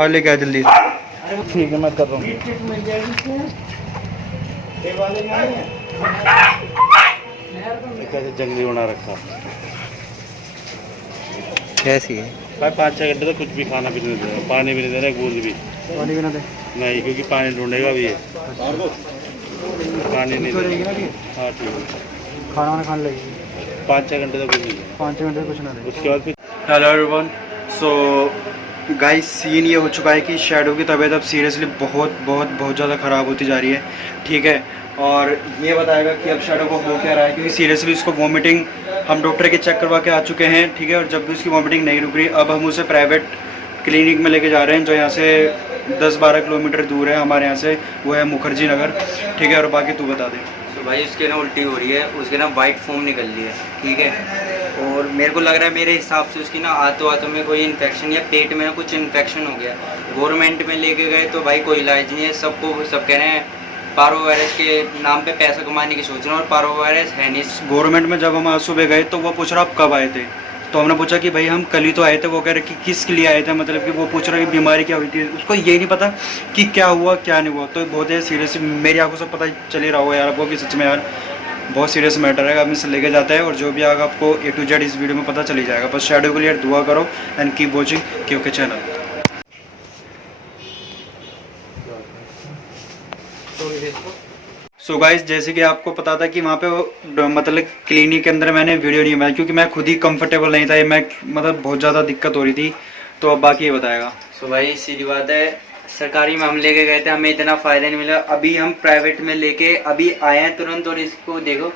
और लेके आ जल्दी। ठीक है मैं कर रहा हूँ। कैसे जंगली बना रखा कैसी है भाई? 5-6 घंटे तो कुछ भी खाना भी नहीं दे रहा, पानी भी नहीं दे रहा, बूंद भी पानी भी ना दे? नहीं, क्योंकि पानी ढूंढेगा भी ये, पानी नहीं देगा। हाँ ठीक है, खाना वाना खाने लगेगी 5-6 घंटे तो कुछ नहीं देगा, 5 घंटे कुछ ना दे। उसके बाद फिर। Hello everyone, so guys scene ये हो चुका है कि शैडो की तबीयत अब सीरियसली बहुत ज़्यादा ख़राब होती जा रही है, ठीक है। और ये बताएगा कि अब शैडो को हो क्या रहा है, क्योंकि सीरियसली उसको वॉमिटिंग हम डॉक्टर के चेक करवा के आ चुके हैं, ठीक है। और जब भी उसकी वॉमिटिंग नहीं रुक रही, अब हम उसे प्राइवेट क्लिनिक में लेके जा रहे हैं, जो यहाँ से 10-12 किलोमीटर दूर है हमारे यहाँ से, वो है मुखर्जी नगर, ठीक है। और बाकी तू बता दे। तो भाई उसके ना उल्टी हो रही है, उसके ना वाइट फोम निकल रही है, ठीक है। और मेरे को लग रहा है, मेरे हिसाब से उसकी ना आंतों में कोई इन्फेक्शन या पेट में ना कुछ इन्फेक्शन हो गया। गवर्नमेंट में लेके गए तो भाई कोई इलाज नहीं है, सब कह रहे हैं पारो वायरस के नाम पे पैसा कमाने की सोच रहे हैं, और पारो वायरस है नहीं। गवर्नमेंट में जब हम आज सुबह गए तो वो पूछ रहा आप कब आए थे, तो हमने पूछा कि भाई हम कल ही तो आए थे। वो कह रहे कि किसके लिए आए थे, मतलब कि वो पूछ रहा है कि बीमारी क्या हुई थी, उसको ये नहीं पता कि क्या हुआ क्या नहीं हुआ। तो बहुत ही सीरियस, मेरी आंखों से पता चल ही रहा होगा यार आपको कि सच में यार बहुत सीरियस मैटर है। अब इसे लेके जाते हैं और जो भी आगे आपको A to Z इस वीडियो में पता चली जाएगा। बस शैडो के लिए दुआ करो एंड कीप वॉचिंग क्योंकि चैनल। सो गाइस, जैसे कि आपको पता था कि वहाँ पे मतलब क्लिनिक के अंदर मैंने वीडियो नहीं बनाई क्योंकि मैं खुद ही कंफर्टेबल नहीं था, ये मैं मतलब बहुत ज़्यादा दिक्कत हो रही थी। तो अब बाकी ये बताएगा। तो भाई सीधी बात है, सरकारी में हम लेके गए थे, हमें इतना फ़ायदा नहीं मिला। अभी हम प्राइवेट में लेके अभी आए हैं तुरंत, और इसको देखो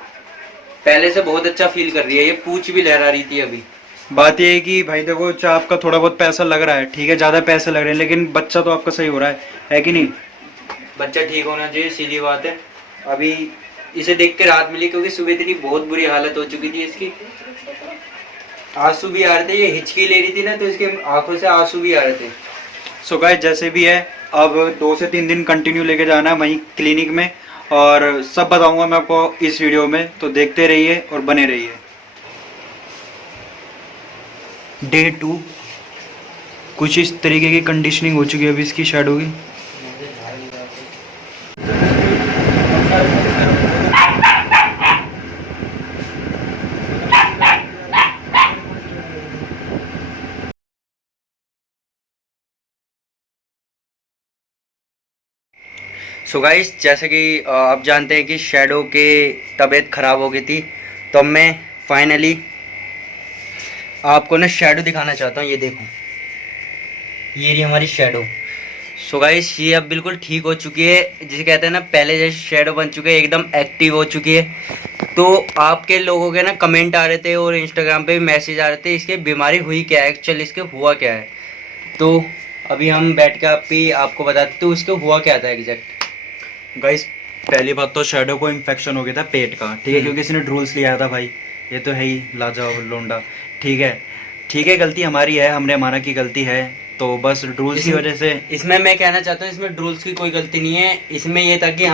पहले से बहुत अच्छा फील कर रही है, ये पूंछ भी लहरा रही थी अभी। बात ये है कि भाई देखो, चाहे आपका थोड़ा बहुत पैसा लग रहा है, ठीक है, ज़्यादा पैसे लग रहे हैं, लेकिन बच्चा तो आपका सही हो रहा है कि नहीं? बच्चा ठीक होना चाहिए, सीधी बात है। अभी इसे देख के राहत मिली, क्योंकि सुबह तेरी बहुत बुरी हालत हो चुकी थी इसकी, आंसू भी आ रहे थे, ये हिचकी ले रही थी ना, तो इसके आंखों से आंसू भी आ रहे थे। सो गाइस, जैसे भी है अब 2 से 3 दिन कंटिन्यू लेके जाना है वहीं क्लिनिक में, और सब बताऊंगा मैं आपको इस वीडियो में, तो देखते रहिए और बने रहिए। Day 2 कुछ इस तरीके की कंडीशनिंग हो चुकी है अभी इसकी शैडो की। सो गाइस, जैसे कि आप जानते हैं कि शैडो के तबीयत ख़राब हो गई थी, तो अब मैं फाइनली आपको ना शैडो दिखाना चाहता हूँ। ये देखो, ये रही हमारी शैडो। सो गाइस, ये अब बिल्कुल ठीक हो चुकी है, जिसे कहते हैं ना पहले जैसे शैडो बन चुके हैं, एकदम एक्टिव हो चुकी है। तो आपके लोगों के ना कमेंट आ रहे थे और इंस्टाग्राम पे भी मैसेज आ रहे थे, इसके बीमारी हुई क्या है, एक्चुअली इसके हुआ क्या है। तो अभी हम बैठ के आपको बताते तो इसको हुआ क्या था एग्जैक्ट। गाइस, पहली बात तो शैडो को इन्फेक्शन हो गया था पेट का, ठीक है, क्योंकि इसने ड्रूल्स लिया था भाई, ये तो है ही लाजवाब लोंडा, ठीक है, गलती हमारी है, हमने माना कि गलती है, तो बस ड्रूल्स की वजह से। इसमें मैं कहना चाहता हूँ, इसमें ड्रूल्स की कोई गलती नहीं है। इसमें ये था कि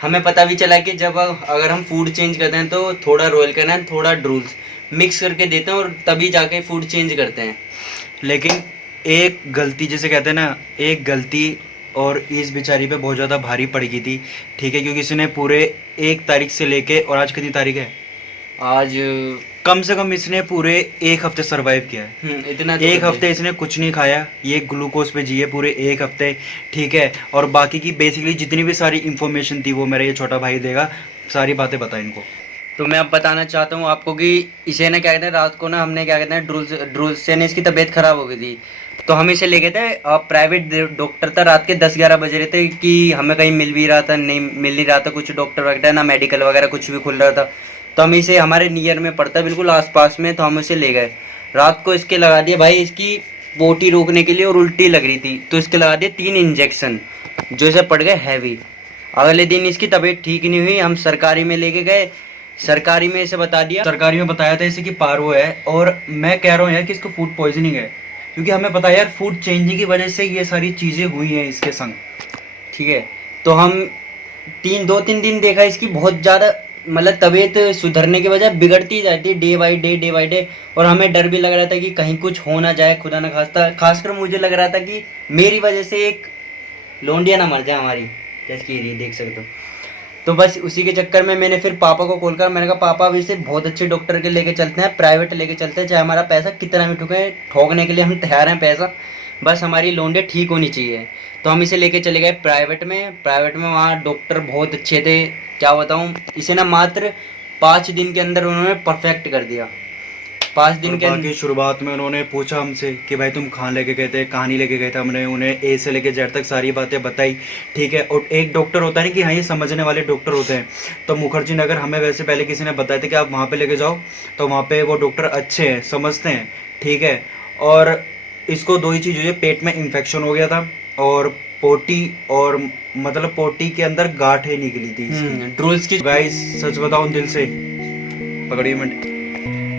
हमें पता भी चला कि जब अगर हम फूड चेंज करते हैं तो थोड़ा रॉयल करना है, थोड़ा ड्रूल्स मिक्स करके देते हैं, और तभी जाके फूड चेंज करते हैं। लेकिन एक गलती, जिसे कहते हैं ना, एक गलती और इस बेचारी पे बहुत ज़्यादा भारी पड़ गई थी, ठीक है, क्योंकि इसने पूरे 1 तारीख से लेके, और आज कितनी तारीख है, आज कम से कम इसने पूरे 1 हफ्ते सरवाइव किया है। इतना 1 हफ्ते इसने कुछ नहीं खाया, ये ग्लूकोज पे जिए पूरे 1 हफ्ते, ठीक है। और बाकी की बेसिकली जितनी भी सारी इन्फॉर्मेशन थी वो मेरा ये छोटा भाई देगा, सारी बातें बताएं इनको। तो मैं अब बताना चाहता हूँ आपको कि इसे ना क्या कहते हैं, रात को ना हमने क्या कहते हैं ड्रूल्स से ना इसकी तबीयत ख़राब हो गई थी, तो हम इसे ले गए थे प्राइवेट डॉक्टर था। रात के 10-11 बज रहे थे कि हमें कहीं मिल भी रहा था, नहीं मिल नहीं रहा था कुछ डॉक्टर वगैरह, ना मेडिकल वगैरह कुछ भी खुल रहा था। तो हम इसे, हमारे नियर में पड़ता बिल्कुल आसपास में, तो हम इसे ले गए। रात को इसके लगा दिए भाई, इसकी पोटी रोकने के लिए, और उल्टी लग रही थी तो इसके लगा दिए 3 इंजेक्शन, जो इसे पड़ गए हैवी। अगले दिन इसकी तबीयत ठीक नहीं हुई, हम सरकारी में लेके गए, सरकारी में इसे बता दिया, सरकारी में बताया था इसे कि पारो है, और मैं कह रहा हूँ यार कि इसको फूड पॉइजनिंग है, क्योंकि हमें पता है यार फूड चेंजिंग की वजह से ये सारी चीज़ें हुई हैं इसके संग, ठीक है। तो हम 2-3 दिन देखा इसकी बहुत ज़्यादा मतलब तबीयत सुधरने के बजाय बिगड़ती जाती है डे बाई डे। और हमें डर भी लग रहा था कि कहीं कुछ हो ना जाए, खुदा ना खास्ता। खासकर मुझे लग रहा था कि मेरी वजह से एक लोंडिया ना मर जाए हमारी, जैसे कि ये देख सकते हो। तो बस उसी के चक्कर में मैंने फिर पापा को कॉल करा। मैंने कहा पापा अभी से बहुत अच्छे डॉक्टर के लेके चलते हैं, प्राइवेट लेके चलते हैं, चाहे हमारा पैसा कितना भी ठोकने के लिए हम तैयार हैं पैसा, बस हमारी लोंडिया ठीक होनी चाहिए। तो हम इसे लेके चले गए प्राइवेट में वहाँ डॉक्टर बहुत अच्छे थे, क्या बताऊँ। इसे ना मात्र 5 दिन के अंदर उन्होंने परफेक्ट कर दिया। 5 दिन के अंदर। शुरुआत में उन्होंने पूछा हमसे कि भाई तुम कहाँ लेके गए थे, कहाँ नहीं लेके गए थे। हमने उन्हें ए से लेके जेड तक सारी बातें बताई, ठीक है। और एक डॉक्टर होता है ना कि हाँ ये समझने वाले डॉक्टर होते हैं, तो मुखर्जी नगर हमें वैसे पहले किसी ने बताया था कि आप वहाँ पे लेके जाओ, तो वहाँ पे वो डॉक्टर अच्छे हैं, समझते हैं, ठीक है। और इसको 2 ही चीज़ हुई है, पेट में इन्फेक्शन हो गया था और पोटी, और मतलब पोटी के अंदर गांठें निकली थी ड्रूल्स की। गाइस सच बताऊं दिल से, पकड़िए मिनट,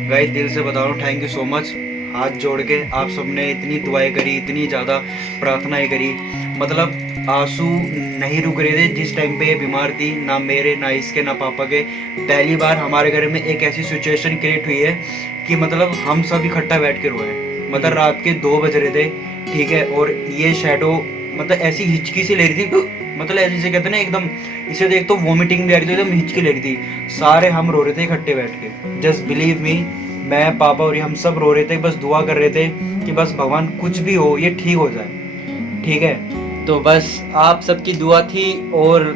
गाइस दिल से बता रहा हूँ, थैंक यू सो मच। हाथ जोड़ के आप सबने इतनी दुआएं करी, इतनी ज़्यादा प्रार्थनाएं करी, मतलब आंसू नहीं रुक रहे थे जिस टाइम पे ये बीमार थी, ना मेरे ना इसके ना पापा के। पहली बार हमारे घर में एक ऐसी सिचुएशन क्रिएट हुई है कि मतलब हम सब इकट्ठा बैठ के रोए। मतलब रात के 2 बज रहे थे, ठीक है। और ये शैडो मतलब ऐसी हिचकी सी ले रही थी, मतलब ऐसे से कहते हैं ना एकदम, इसे देख तो वॉमिटिंग भी आ रही थी, एकदम हिचकी ले रही थी। सारे हम रो रहे थे इकट्ठे बैठ के, जस्ट बिलीव मी, मैं पापा और हम सब रो रहे थे, बस दुआ कर रहे थे कि बस भगवान कुछ भी हो ये ठीक हो जाए, ठीक है। तो बस आप सबकी दुआ थी और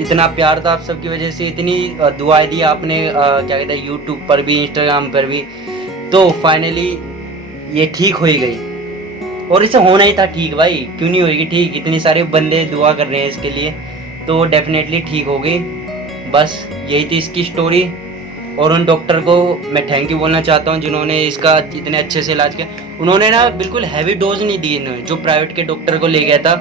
इतना प्यार था आप सबकी वजह से, इतनी दुआएं दी आपने, क्या कहते हैं, यूट्यूब पर भी इंस्टाग्राम पर भी। तो फाइनली ये ठीक हो ही गई, और इसे होना ही था ठीक भाई, क्यों नहीं होगी ठीक, इतने सारे बंदे दुआ कर रहे हैं इसके लिए, तो डेफिनेटली ठीक हो गई। बस यही थी इसकी स्टोरी। और उन डॉक्टर को मैं थैंक यू बोलना चाहता हूँ जिन्होंने इसका इतने अच्छे से इलाज किया। उन्होंने ना बिल्कुल हैवी डोज नहीं दी, इन्होंने जो प्राइवेट के डॉक्टर को ले गया था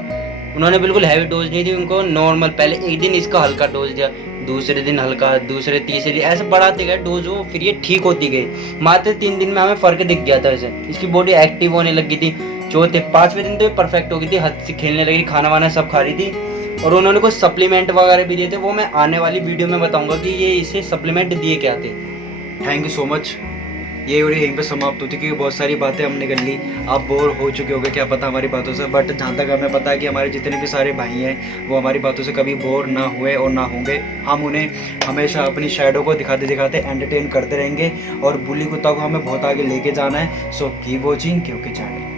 उन्होंने बिल्कुल हैवी डोज नहीं दी उनको, नॉर्मल पहले एक दिन इसका हल्का डोज दिया, दूसरे दिन हल्का, दूसरे तीसरे दिन ऐसे बढ़ाते गए डोज वो, फिर ये ठीक होती गई। मात्र 3 दिन में हमें फ़र्क दिख गया था इसे, इसकी बॉडी एक्टिव होने लगी थी। 4-5वें दिन तो ये परफेक्ट हो गई थी, हद से खेलने लगी, खाना वाना सब खा रही थी। और उन्होंने कुछ सप्लीमेंट वगैरह भी दिए थे, वो मैं आने वाली वीडियो में बताऊंगा कि ये इसे सप्लीमेंट दिए क्या थे। Thank you so much. ये वीडियो यहीं पे समाप्त होती, क्योंकि बहुत सारी बातें हमने कर ली, आप बोर हो चुके होंगे क्या पता हमारी बातों से, बट जहाँ तक हमें पता है कि हमारे जितने भी सारे भाई हैं वो हमारी बातों से कभी बोर ना हुए और ना होंगे। हम उन्हें हमेशा अपनी शैडो को दिखाते दिखाते एंटरटेन करते रहेंगे, और बुली कुत्ता को हमें बहुत आगे लेके जाना है। सो कीप वॉचिंग क्योंकि चैनल